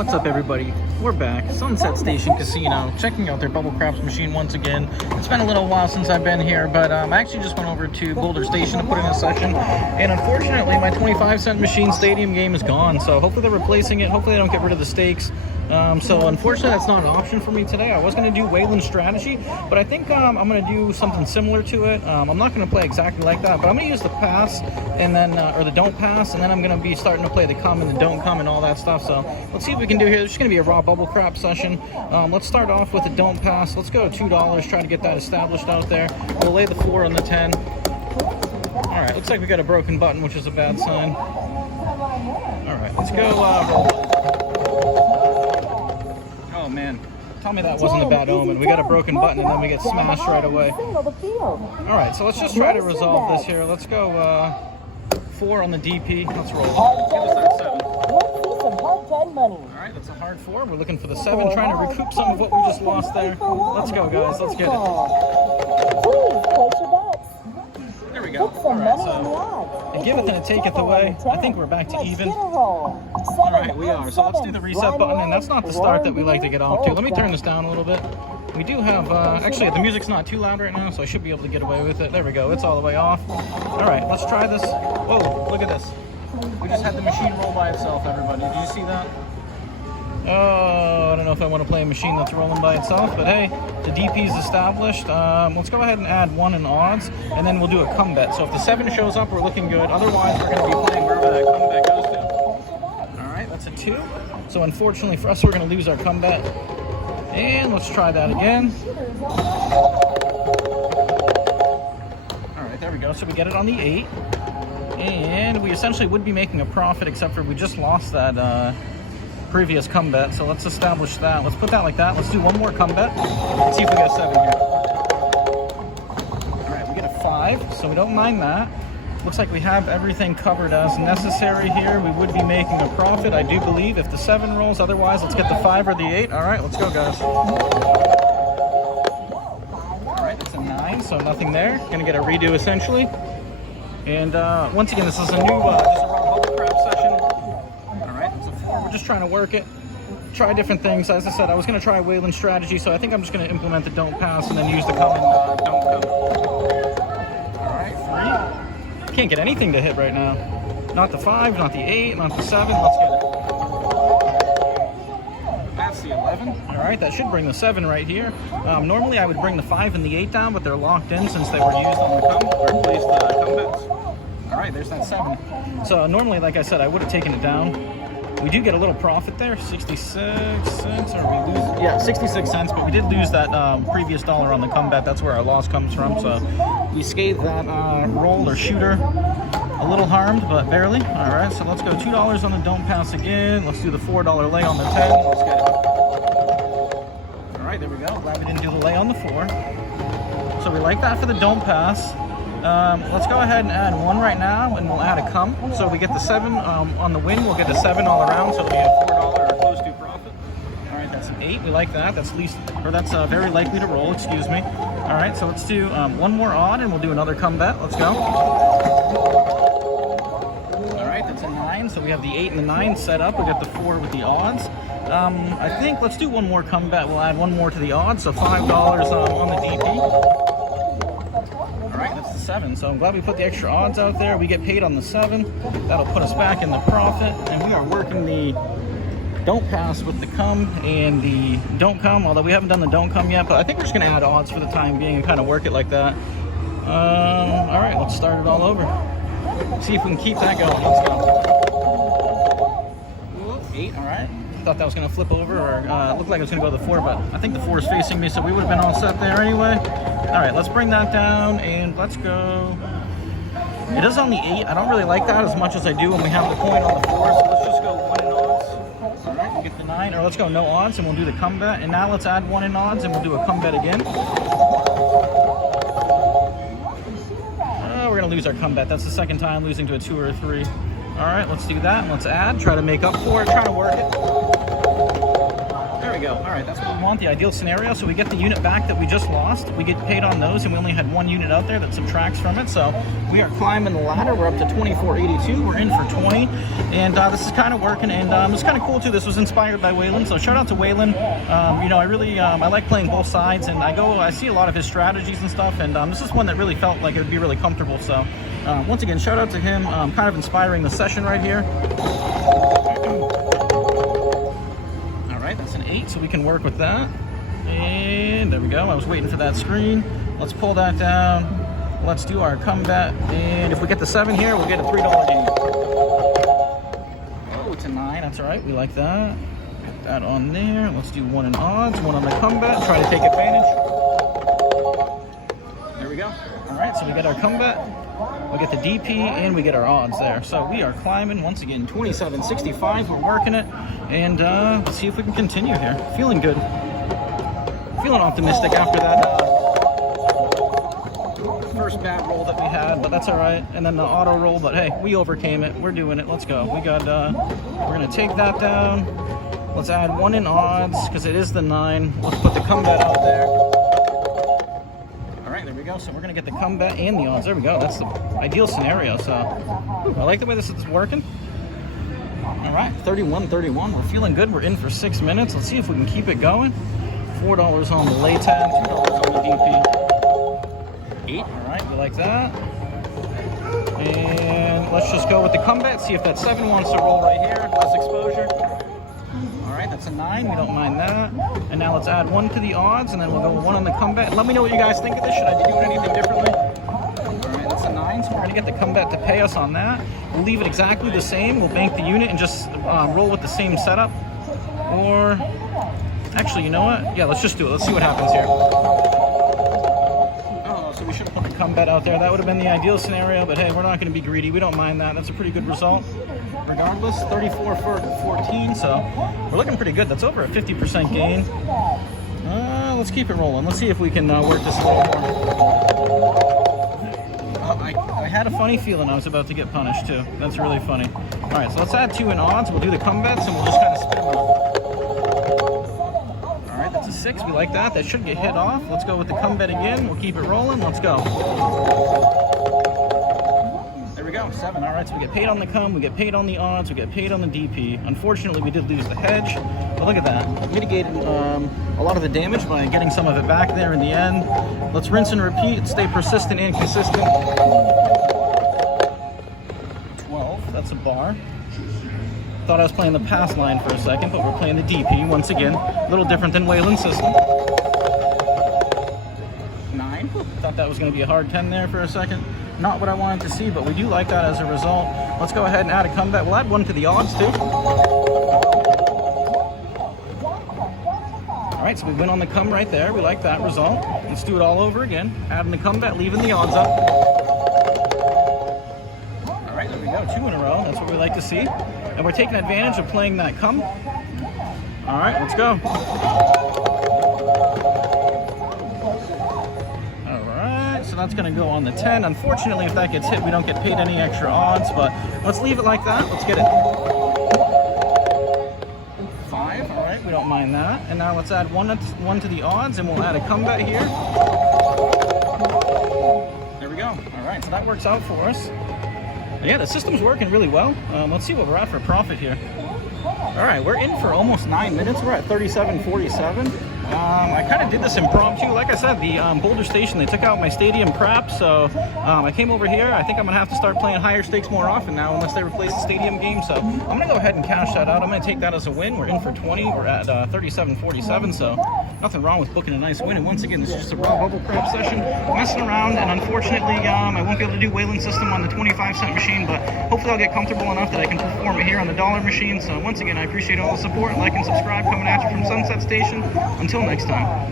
What's up, everybody? We're back, Sunset Station Casino, checking out their bubble craps machine once again. It's been a little while since I've been here, but I actually just went over to Boulder Station to put in a session, and unfortunately my 25-cent machine stadium game is gone, so hopefully they're replacing it. Hopefully they don't get rid of the stakes. So unfortunately that's not an option for me today. I was going to do Waylon strategy, but I think I'm going to do something similar to it. I'm not going to play exactly like that, but I'm going to use the pass and then or the don't pass, and then I'm going to be starting to play the come and the don't come and all that stuff. So let's see what we can do here. It's just going to be a raw bubble crap session. Let's start off with the don't pass. Let's go $2, try to get that established out there. We'll lay the 4 on the 10. All right, looks like we got a broken button, which is a bad sign. All right, let's go. Oh man, tell me that wasn't a bad omen. We got a broken button and then we get smashed right away. All right, so let's just try to resolve this here. Let's go 4 on the DP. Let's roll. Give us that 7. All right, that's a hard 4. We're looking for the 7, trying to recoup some of what we just lost there. Let's go, guys. Let's get it. There we go. All right, so it giveth and it taketh away. I think we're back to even. All right, we are. So let's do the reset button, and that's not the start that we like to get off to. Let me turn this down a little bit. We do have, actually, the music's not too loud right now, so I should be able to get away with it. There we go. It's all the way off. All right, let's try this. Whoa, look at this. We just had the machine roll by itself, everybody. Did you see that? Oh, I don't know if I want to play a machine that's rolling by itself, but hey, the DP's established. Let's go ahead and add 1 in odds, and then we'll do a come bet. So if the 7 shows up, we're looking good. Otherwise, we're going to be playing wherever that come bet goes to. All right, that's a 2. So unfortunately for us, we're going to lose our come bet. And let's try that again. All right, there we go. So we get it on the 8. And we essentially would be making a profit, except for we just lost that previous come bet. So let's establish that. Let's put that like that. Let's do 1 more come bet. Let's see if we get a 7 here. All right, we get a 5, so we don't mind that. Looks like we have everything covered as necessary here. We would be making a profit, I do believe, if the 7 rolls. Otherwise, let's get the 5 or the 8. All right, let's go, guys. All right, that's a 9, so nothing there. Gonna get a redo, essentially. And once again, this is a new just a raw bubble crap session. All right, it's a 4. We're just trying to work it, try different things. As I said, I was going to try Waylon strategy, so I think I'm just going to implement the don't pass and then use the come and don't come. All right, 3. Can't get anything to hit right now. Not the 5, not the 8, not the 7. Let's get it. That's the 11. All right, that should bring the 7 right here. Normally, I would bring the 5 and the 8 down, but they're locked in since they were used on the come or replaced the come bets. All right, there's that 7. So normally, like I said, I would have taken it down. We do get a little profit there, 66 cents, or we lose, yeah, 66 cents, but we did lose that previous dollar on the come bet. That's where our loss comes from. So we scathed that roll or shooter. A little harmed, but barely. All right, so let's go $2 on the don't pass again. Let's do the $4 lay on the 10. Let's get it. All right, there we go. Glad we didn't do the lay on the 4. So we like that for the don't pass. Let's go ahead and add 1 right now, and we'll add a come. So we get the 7 on the win. We'll get the 7 all around, so we have $4 or close to profit. All right, that's an 8. We like that. That's least, or that's very likely to roll. Excuse me. All right, so let's do 1 more odd, and we'll do another come bet. Let's go. All right, that's a 9. So we have the 8 and the 9 set up. We got the 4 with the odds. I think let's do 1 more come bet. We'll add 1 more to the odds, so $5 on the DP. 7, so I'm glad we put the extra odds out there. We get paid on the 7. That'll put us back in the profit, and we are working the don't pass with the come and the don't come, although we haven't done the don't come yet, but I think we're just going to add odds for the time being and kind of work it like that. All right, let's start it all over. See if we can keep that going. Let's go. 8, all right. I thought that was going to flip over, or it looked like it was going to go to the 4, but I think the 4 is facing me, so we would have been all set there anyway. All right, let's bring that down, and let's go. It is on the 8. I don't really like that as much as I do when we have the point on the 4, so let's just go 1 in odds. All right, we'll get the 9, or let's go no odds, and we'll do the come bet. And now let's add 1 in odds, and we'll do a come bet again. We're going to lose our come bet. That's the second time losing to a 2 or a 3. All right, let's do that, and let's add. Try to make up for it, try to work it. There we we go. All right, that's what we want, the ideal scenario. So we get the unit back that we just lost. We get paid on those, and we only had one unit out there that subtracts from it. So we are climbing the ladder. We're up to 2482. We're in for 20, and this is kind of working. And it's kind of cool too. This was inspired by Waylon, so shout out to Waylon. You know, I really I like playing both sides, and I see a lot of his strategies and stuff. And this is one that really felt like it would be really comfortable. So once again, shout out to him. Kind of inspiring the session right here. That's an 8, so we can work with that. And there we go. I was waiting for that screen. Let's pull that down. Let's do our comeback. And if we get the 7 here, we'll get a $3 gain. Oh, it's a 9. That's all right. We like that. Get that on there. Let's do 1 in odds, 1 on the comeback. Try to take advantage. There we go. All right, so we get our comeback. We get the DP, and we get our odds there. So we are climbing, once again, 27.65. We're working it, and let's see if we can continue here. Feeling good. Feeling optimistic after that first bad roll that we had, but that's all right. And then the auto roll, but hey, we overcame it. We're doing it. Let's go. We got, we're going to take that down. Let's add 1 in odds, because it is the 9. Let's put the comeback out there. There we go. So we're going to get the comeback and the odds. There we go. That's the ideal scenario. So I like the way this is working. All right, 31-31. We're feeling good. We're in for 6 minutes. Let's see if we can keep it going. $4 on the lay tag, $2 on the DP. 8. All right, we like that. And let's just go with the comeback. See if that 7 wants to roll right here. Less exposure. All right, that's a 9. We don't mind that. And now let's add 1 to the odds, and then we'll go 1 on the comeback. Let me know what you guys think of this. Should I be doing anything differently? All right, that's a 9, so we're going to get the comeback to pay us on that. We'll leave it exactly the same. We'll bank the unit and just roll with the same setup. Or, actually, you know what? Yeah, let's just do it. Let's see what happens here. Oh, so we should have put the comeback out there. That would have been the ideal scenario, but hey, we're not going to be greedy. We don't mind that. That's a pretty good result. Regardless, 34 for 14, so we're looking pretty good. That's over a 50% gain. Let's keep it rolling. Let's see if we can work this a little more. I had a funny feeling I was about to get punished too. That's really funny. All right, so let's add 2 in odds. We'll do the comebacks and we'll just kind of spin them up. All right, that's a 6. We like that. That should get hit off. Let's go with the comeback again. We'll keep it rolling. Let's go. 7. All right, so we get paid on the come, we get paid on the odds, we get paid on the DP. Unfortunately, we did lose the hedge, but look at that. Mitigated a lot of the damage by getting some of it back there in the end. Let's rinse and repeat, stay persistent and consistent. 12, that's a bar. Thought I was playing the pass line for a second, but we're playing the DP once again. A little different than Waylon's system. 9, thought that was going to be a hard 10 there for a second. Not what I wanted to see, but we do like that as a result. Let's go ahead and add a comeback. We'll add 1 to the odds too. All right, so we went on the come right there. We like that result. Let's do it all over again. Adding the comeback, leaving the odds up. All right, there we go. 2 in a row. That's what we like to see. And we're taking advantage of playing that come. All right, let's go. So that's going to go on the 10. Unfortunately, if that gets hit, we don't get paid any extra odds, but let's leave it like that. Let's get it. 5, all right, we don't mind that. And now let's add 1 to the odds, and we'll add a comeback here. There we go. All right, so that works out for us. Yeah, the system's working really well. Let's see what we're at for profit here. All right, we're in for almost 9 minutes. We're at 37.47. I kind of did this impromptu. Like I said, the Boulder Station, they took out my stadium crap, so I came over here. I think I'm going to have to start playing higher stakes more often now unless they replace the stadium game. So I'm going to go ahead and cash that out. I'm going to take that as a win. We're in for 20. We're at 37.47, so nothing wrong with booking a nice win. And once again, this is just a raw bubble crap session. Messing around, and unfortunately, I won't be able to do Waylon system on the 25-cent machine, but hopefully I'll get comfortable enough that I can perform it here on the dollar machine. So once again, I appreciate all the support. Like and subscribe coming at you from Sunset Station. Until next time.